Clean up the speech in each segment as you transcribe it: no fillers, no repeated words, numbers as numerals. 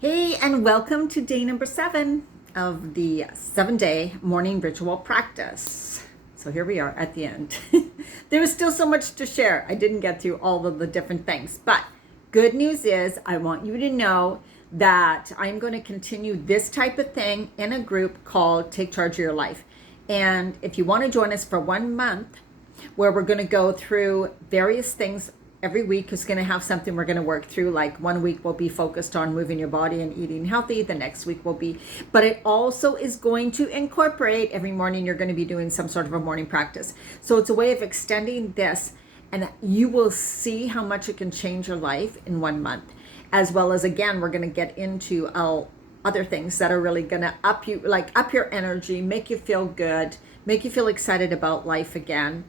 Hey, and welcome to day number 7 of the 7-day morning ritual practice. So here we are at the end. There was still so much to share. I didn't get through all of the different things, but good news is I want you to know that I'm going to continue this type of thing in a group called Take Charge of Your Life. And if you want to join us for 1 month, where we're going to go through various things. Every week is going to have something we're going to work through. Like 1 week will be focused on moving your body and eating healthy. The next week will be, but it also is going to incorporate every morning you're going to be doing some sort of a morning practice. So it's a way of extending this, and you will see how much it can change your life in 1 month. As well as, again, we're going to get into other things that are really going to up your energy, make you feel good, make you feel excited about life again.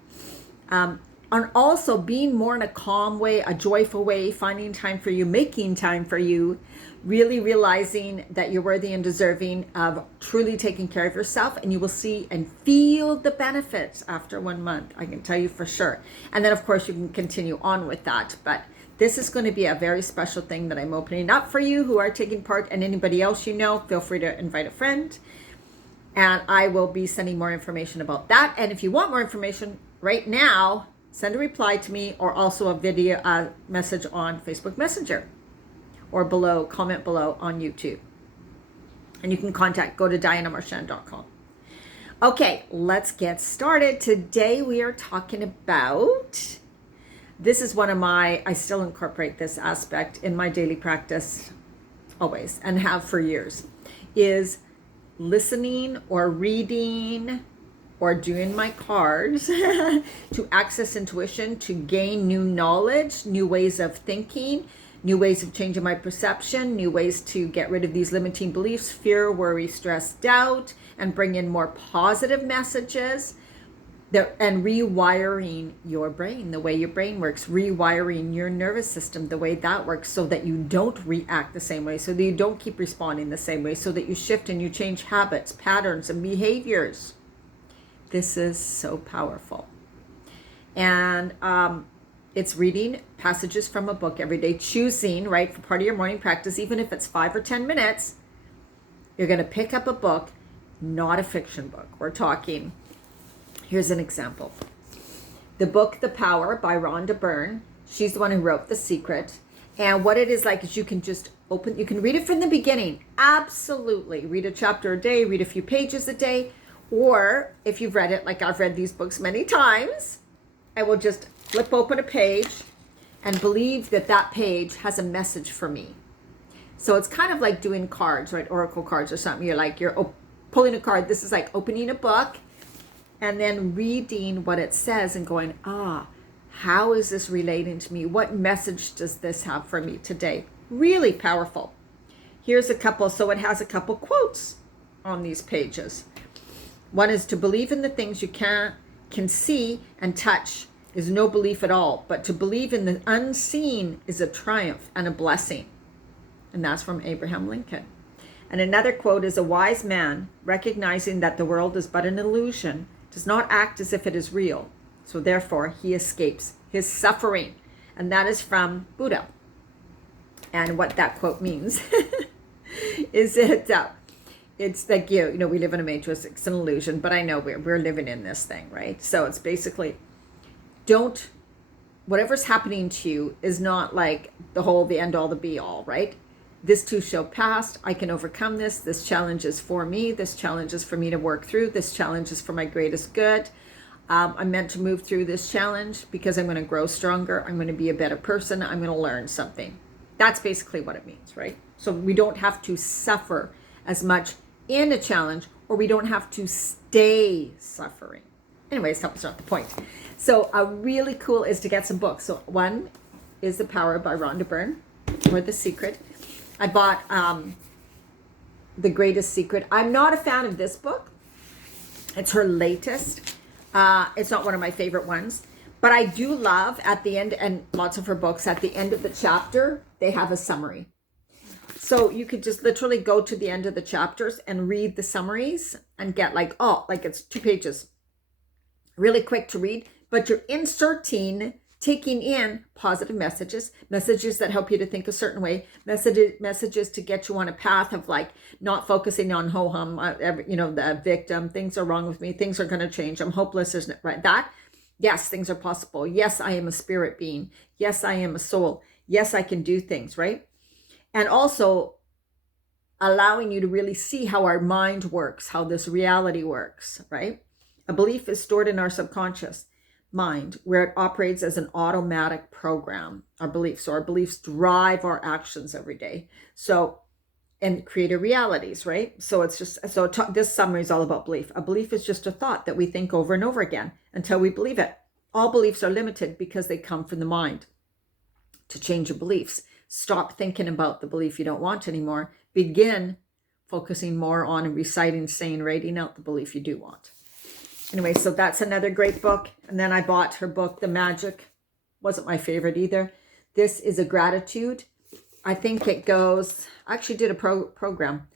And also being more in a calm way, a joyful way, finding time for you, making time for you, really realizing that you're worthy and deserving of truly taking care of yourself, and you will see and feel the benefits after 1 month. I can tell you for sure. And then of course you can continue on with that, but this is going to be a very special thing that I'm opening up for you who are taking part, and anybody else you know, feel free to invite a friend. And I will be sending more information about that. And if you want more information right now, send a reply to me, or also a message on Facebook Messenger, or comment below on YouTube. And you can go to dianamarchand.com. Okay, let's get started. Today we are talking about, this is one of I still incorporate this aspect in my daily practice always, and have for years, is listening or reading or doing my cards to access intuition, to gain new knowledge, new ways of thinking, new ways of changing my perception, new ways to get rid of these limiting beliefs, fear, worry, stress, doubt, and bring in more positive messages, and rewiring your brain, the way your brain works, rewiring your nervous system, the way that works, so that you don't react the same way, so that you don't keep responding the same way, so that you shift and you change habits, patterns, and behaviors. This is so powerful. And it's reading passages from a book every day, choosing, right, for part of your morning practice, even if it's 5 or 10 minutes, you're going to pick up a book, not a fiction book. We're talking, here's an example. The book, The Power by Rhonda Byrne. She's the one who wrote The Secret. And what it is like is you can just you can read it from the beginning. Absolutely. Read a chapter a day, read a few pages a day. Or if you've read it, like I've read these books many times, I will just flip open a page and believe that that page has a message for me. So it's kind of like doing cards, right? Oracle cards or something. You're pulling a card. This is like opening a book and then reading what it says and going, how is this relating to me? What message does this have for me today? Really powerful. Here's a couple. So it has a couple quotes on these pages. One is, to believe in the things you can see and touch is no belief at all, but to believe in the unseen is a triumph and a blessing. And that's from Abraham Lincoln. And another quote is, a wise man, recognizing that the world is but an illusion, does not act as if it is real. So therefore, he escapes his suffering. And that is from Buddha. And what that quote means is it's like, we live in a matrix, it's an illusion, but I know we're living in this thing, right? So it's basically, whatever's happening to you is not like the end all, the be all, right? This too shall pass. I can overcome this. This challenge is for me. This challenge is for me to work through. This challenge is for my greatest good. I'm meant to move through this challenge because I'm going to grow stronger. I'm going to be a better person. I'm going to learn something. That's basically what it means, right? So we don't have to suffer as much in a challenge, or we don't have to stay suffering. Anyways, that's not the point. So really cool is to get some books. So one is The Power by Rhonda Byrne, or The Secret. I bought The Greatest Secret. I'm not a fan of this book. It's her latest. It's not one of my favorite ones, but I do love at the end, and lots of her books, at the end of the chapter, they have a summary. So you could just literally go to the end of the chapters and read the summaries and get like it's 2 pages. Really quick to read, but you're inserting taking in positive messages, messages that help you to think a certain way, messages to get you on a path of like not focusing on ho-hum, the victim, things are wrong with me, things are going to change, I'm hopeless, isn't it? Right? That, yes, things are possible. Yes, I am a spirit being. Yes, I am a soul. Yes, I can do things, right? And also allowing you to really see how our mind works, how this reality works, right? A belief is stored in our subconscious mind, where it operates as an automatic program, our beliefs. So our beliefs drive our actions every day. So, and create our realities, right? So it's just, this summary is all about belief. A belief is just a thought that we think over and over again until we believe it. All beliefs are limited because they come from the mind. To change your beliefs, stop thinking about the belief you don't want anymore. Begin focusing more on and reciting, saying, writing out the belief you do want. Anyway, so that's another great book. And then I bought her book, The Magic. Wasn't my favorite either. This is a gratitude. I think it goes, I actually did a program.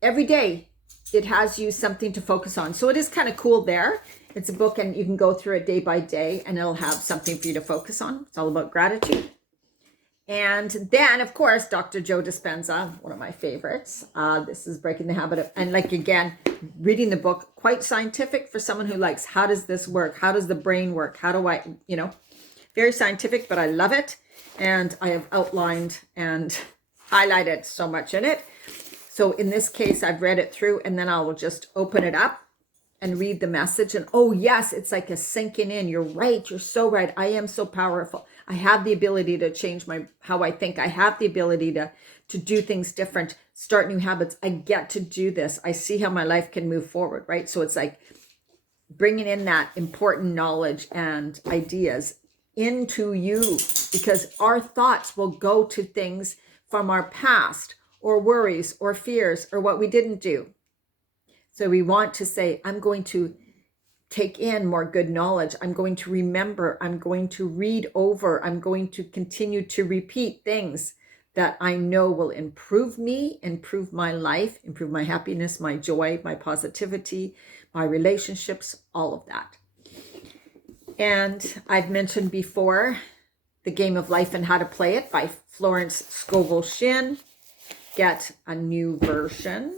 Every day it has you something to focus on. So it is kind of cool there. It's a book and you can go through it day by day and it'll have something for you to focus on. It's all about gratitude. And then, of course, Dr. Joe Dispenza, one of my favorites. This is Breaking the Habit of, and like, again, reading the book, quite scientific for someone who likes, how does this work? How does the brain work? How do I, very scientific, but I love it. And I have outlined and highlighted so much in it. So in this case, I've read it through and then I will just open it up and read the message. And oh yes, it's like a sinking in. You're right. You're so right. I am so powerful. I have the ability to change how I think. I have the ability to do things different, start new habits. I get to do this. I see how my life can move forward, right? So it's like bringing in that important knowledge and ideas into you, because our thoughts will go to things from our past or worries or fears or what we didn't do. So we want to say, I'm going to take in more good knowledge. I'm going to remember. I'm going to read over. I'm going to continue to repeat things that I know will improve me, improve my life, improve my happiness, my joy, my positivity, my relationships, all of that. And I've mentioned before, The Game of Life and How to Play It by Florence Scovel Shinn. Get a newer version.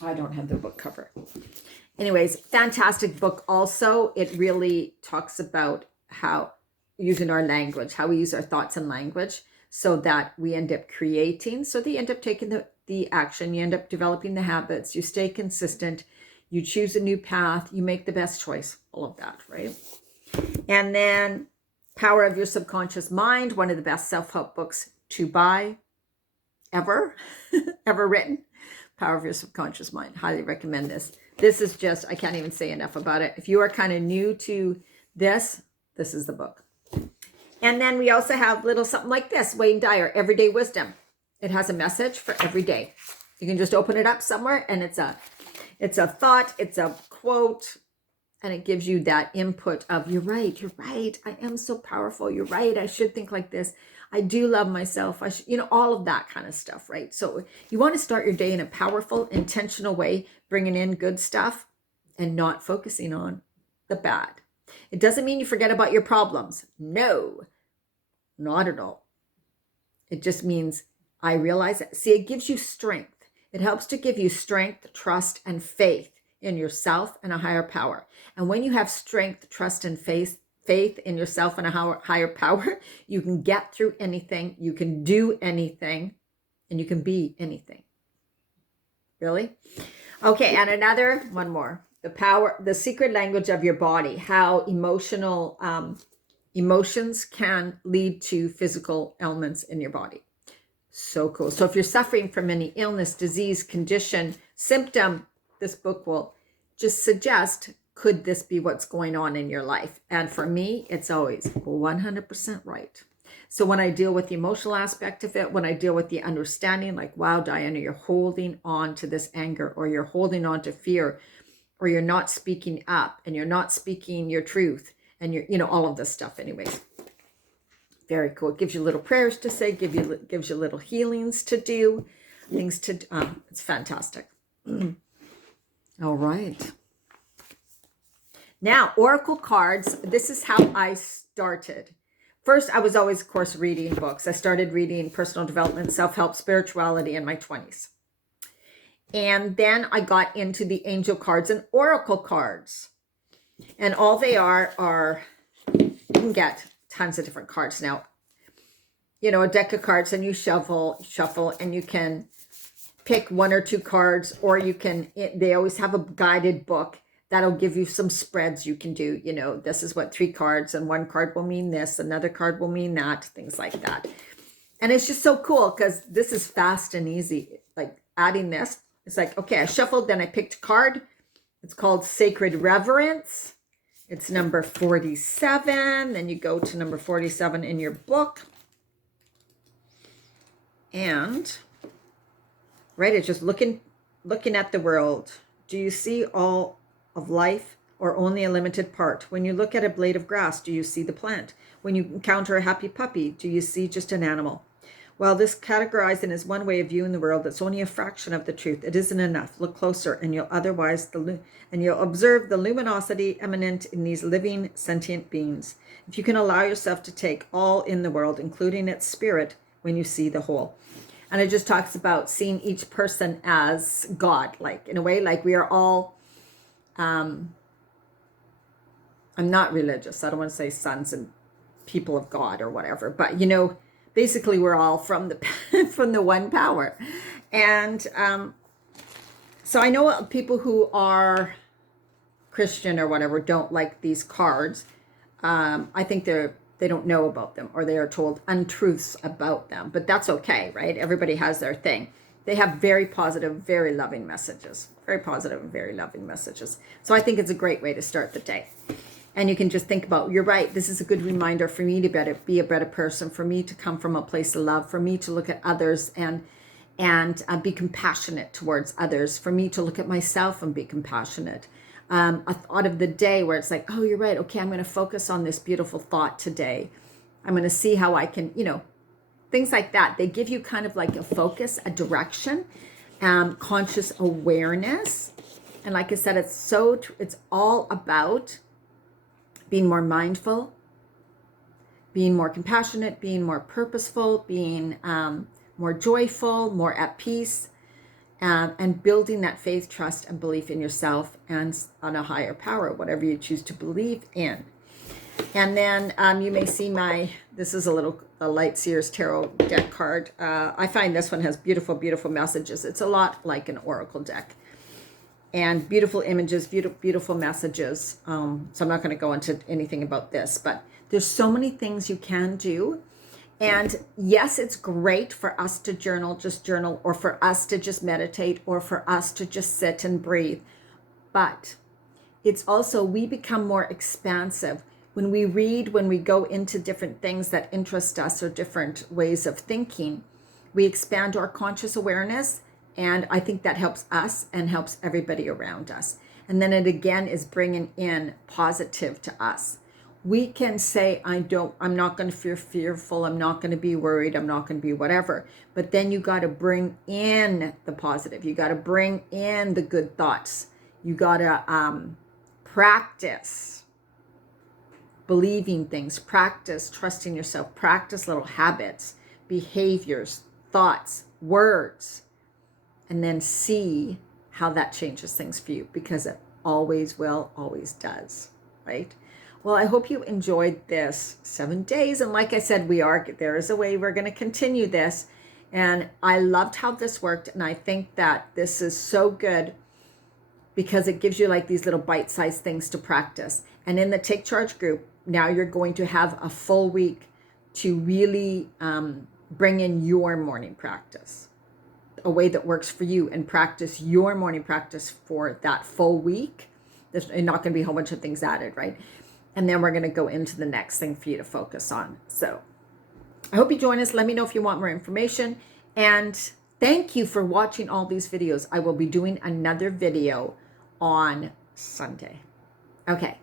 I don't have the book cover. Anyways, fantastic book also. It really talks about how using our language, how we use our thoughts and language so that we end up creating. So they end up taking the action. You end up developing the habits. You stay consistent. You choose a new path. You make the best choice. All of that, right? And then Power of Your Subconscious Mind, one of the best self-help books to buy ever written. Power of Your Subconscious Mind. Highly recommend this. This is just, I can't even say enough about it. If you are kind of new to this is the book. And then we also have little something like this, Wayne Dyer, Everyday Wisdom. It has a message for every day. You can just open it up somewhere and it's a thought, it's a quote, and it gives you that input of, you're right, I am so powerful, you're right, I should think like this. I do love myself. All of that kind of stuff, right? So you want to start your day in a powerful, intentional way, bringing in good stuff and not focusing on the bad. It doesn't mean you forget about your problems. No, not at all. It just means I realize it. See, it gives you strength. It helps to give you strength, trust, and faith in yourself and a higher power. And when you have strength, trust, and faith in yourself and a higher power, you can get through anything, you can do anything, and you can be anything. Really? Okay, and one more. The secret language of your body, how emotions can lead to physical ailments in your body. So cool. So if you're suffering from any illness, disease, condition, symptom, this book will just suggest, could this be what's going on in your life? And for me, it's always 100% right. So when I deal with the emotional aspect of it, when I deal with the understanding, like, wow, Diana, you're holding on to this anger, or you're holding on to fear, or you're not speaking up and you're not speaking your truth, and you're, all of this stuff anyways. Very cool. It gives you little prayers to say, gives you little healings to do, things to, it's fantastic. All right. Now, oracle cards, this is how I started. First, I was always, of course, reading books. I started reading personal development, self-help, spirituality in my 20s. And then I got into the angel cards and oracle cards. And all they are you can get tons of different cards now. You know, a deck of cards, and you shuffle, and you can pick one or two cards, or you can, they always have a guided book that'll give you some spreads you can do. You know, this is what 3 cards, and 1 card will mean this, another card will mean that, things like that. And it's just so cool because this is fast and easy. Like adding this, it's like, okay, I shuffled, then I picked a card. It's called Sacred Reverence. It's number 47. Then you go to number 47 in your book. And right, it's just looking at the world. Do you see all of life or only a limited part? When you look at a blade of grass, do you see the plant? When you encounter a happy puppy, do you see just an animal? Well, this categorizing is one way of viewing the world that's only a fraction of the truth. It isn't enough. Look closer, and you'll observe the luminosity eminent in these living sentient beings. If you can allow yourself to take all in the world, including its spirit, when you see the whole. And it just talks about seeing each person as God, like in a way, like we are all, I'm not religious. I don't want to say sons and people of God or whatever, but you know, basically we're all from the from the one power. And so I know people who are Christian or whatever don't like these cards. I think they don't know about them, or they are told untruths about them, but that's okay, right? Everybody has their thing. They have very positive, very loving messages, very positive and very loving messages. So I think it's a great way to start the day. And you can just think about, you're right, this is a good reminder for me to be a better person, for me to come from a place of love, for me to look at others and be compassionate towards others, for me to look at myself and be compassionate. A thought of the day where it's like, oh, you're right. Okay, I'm going to focus on this beautiful thought today. I'm going to see how I can, you know, things like that. They give you kind of like a focus, a direction, conscious awareness. And like I said, it's all about being more mindful, being more compassionate, being more purposeful, being more joyful, more at peace. And building that faith, trust, and belief in yourself and on a higher power, whatever you choose to believe in. And then you may see this is a Light Seers Tarot deck card. I find this one has beautiful, beautiful messages. It's a lot like an oracle deck. And beautiful images, beautiful messages. So I'm not going to go into anything about this, but there's so many things you can do. And yes, it's great for us to journal, or for us to just meditate, or for us to just sit and breathe. But it's also, we become more expansive. When we read, when we go into different things that interest us or different ways of thinking, we expand our conscious awareness. And I think that helps us and helps everybody around us. And then it again is bringing in positive to us. We can say, I'm not going to feel fearful. I'm not going to be worried. I'm not going to be whatever. But then you got to bring in the positive. You got to bring in the good thoughts. You got to practice believing things, practice trusting yourself, practice little habits, behaviors, thoughts, words, and then see how that changes things for you, because it always will, always does, right? Well, I hope you enjoyed this 7 days. And like I said, there is a way we're going to continue this. And I loved how this worked. And I think that this is so good because it gives you like these little bite-sized things to practice. And in the Take Charge group, now you're going to have a full week to really bring in your morning practice, a way that works for you, and practice your morning practice for that full week. There's not going to be a whole bunch of things added, right? And then we're going to go into the next thing for you to focus on. So I hope you join us. Let me know if you want more information. And thank you for watching all these videos. I will be doing another video on Sunday. Okay.